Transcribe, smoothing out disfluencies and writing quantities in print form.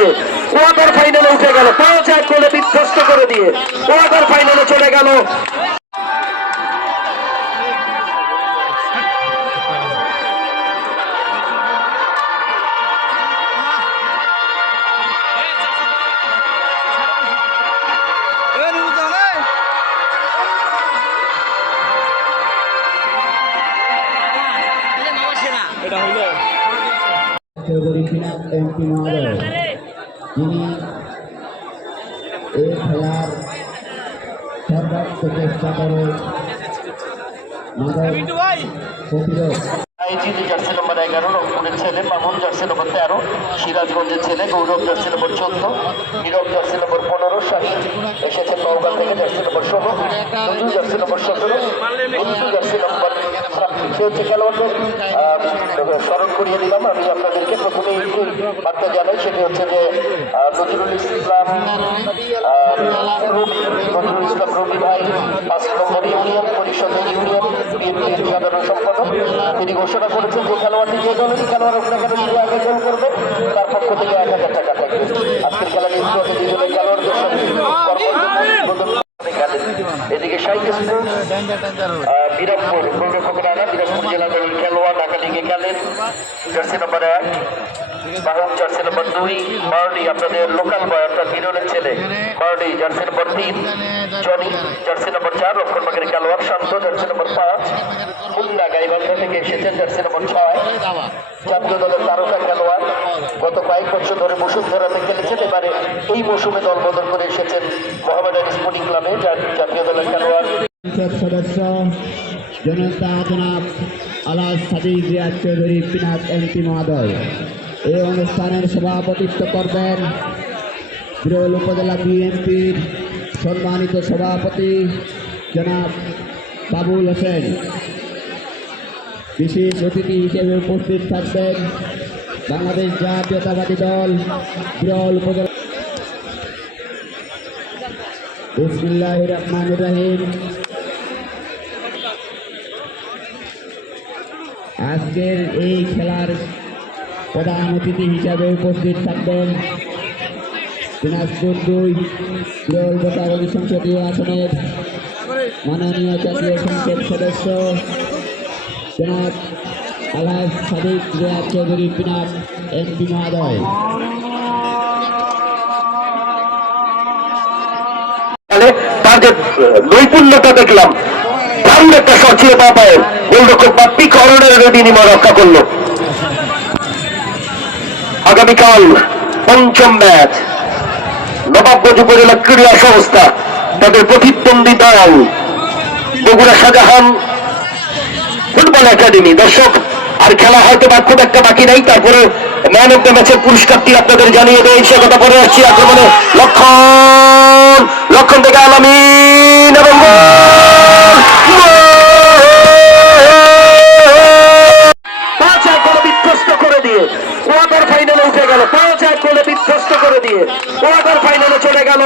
দিয়ে কোয়ার্টার ফাইনালে উঠে গেল, 5-1 গোলে বিধ্বস্ত করে দিয়ে কোয়ার্টার ফাইনালে চলে গেল। এমপি মহোদয়, যিনি এই খেলার সর্বাত্মক চেষ্টা করে মাদক প্রতিরোধ। জার্সি নম্বর 11 রংপুরের ছেলে মামুন, জার্সি নম্বর 13 সিরাজগঞ্জের ছেলে গৌরব, জার্সি নম্বর 14 নীরব, জার্সি নম্বর 15 শাহী এসেছেন নওগাঁ থেকে, জার্সি নম্বর 16 নজু, জার্সি নম্বর 17 বন্ধু, জার্সি নম্বর 26। সে হচ্ছে খেলোয়াড়দের স্মরণ করিয়ে দিলাম আমি আপনাদেরকে। প্রথমে বার্তা জানাই, সেটি হচ্ছে যে নজরুল ইসলাম রবি ভাই 5 নম্বর ইউনিয়ন পরিষদের ইউনিয়ন বিএনপির সাধারণ সম্পাদক, তিনি ঘোষণা করেছেন যে খেলোয়াড়টি যে দলেরই খেলোয়াড় হোক না কেন তিনি আগে গোল করবে তার পক্ষ থেকে 1000 টাকা থাকবে। আজকের খেলা নির্বাচনে দুজনের খেলোয়াড়দের সঙ্গে এদিকে বিরামপুর গৌরক্ষক রানা, বিরামপুর জেলা দলের খেলোয়াড়, ঢাকা লিগে খেলেন, jersey number 1 Mahmud, jersey number 2 Mardi, আপনাদের লোকাল বয় আপনার বিরলের ছেলে Mardi, jersey number 3 Jony, jersey number 4 লক্ষণবাগের খেলোয়াড় শান্ত, জার্সি নম্বর 5 মুন্না গাইবান্ধা থেকে এসেছেন, জার্সি নম্বর 6 জাতীয় দলের তারকা খেলোয়াড়, গত কয়েক বছর ধরে বসুন্ধরাতে খেলেছেন, এবারে এই মৌসুমে দল বদল করে এসেছেন মোহামেডান স্পোর্টিং ক্লাবে, জাতীয় দলের খেলোয়াড়। সদস্য জনতা জনাব আলাস সাদিক রিয়াজ চৌধুরী পিনাক এমপি মহোদয় এই অনুষ্ঠানের সভাপতিত্ব করবেন বিরল উপজেলা বিএনপির সম্মানিত সভাপতি জনাব বাবুল হোসেন। বিশেষ অতিথি হিসেবে উপস্থিত থাকবেন বাংলাদেশ জাতীয়তাবাদী দল বিরল উপজেলা। বিসমিল্লাহির রহমানির রহিম। আজকের এই খেলার প্রধান অতিথি হিসাবে উপস্থিত থাকবেন দিনাজপুর 2 বিরল গোটাবাড়ি সংসদীয় আসনের মাননীয় জাতীয় সংসদ সদস্য জনাব আলাস সাদিক রিয়াজ চৌধুরী পিনাক এমপি মহোদয়। তার যে নৈপুণ্যতা দেখলাম, দারুণ একটা শট ছিল বাপায়, গোলরক্ষক বাপ্পি করণের বিনিময় রক্ষা করলো। আগামীকাল 5ম ম্যাচ নবাবগঞ্জ উপজেলা ক্রীড়া সংস্থা তাদের প্রতিদ্বন্দ্বী দল বগুড়া শাহজাহান ফুটবল একাডেমি। দর্শক আর খেলা হয়তো বা খুব একটা বাকি নাই, তারপরে ম্যান অফ দ্য ম্যাচের পুরস্কারটি আপনাদের জানিয়ে দেয়, সে কথা পরে আসছি। আক্রমণে লক্ষণ থেকে আলামিন এবং বিধ্বস্ত করে দিয়ে কোয়ার্টার ফাইনালে উঠে গেল, 5-1 গোলে বিধ্বস্ত করে দিয়ে কোয়ার্টার ফাইনালে চলে গেল।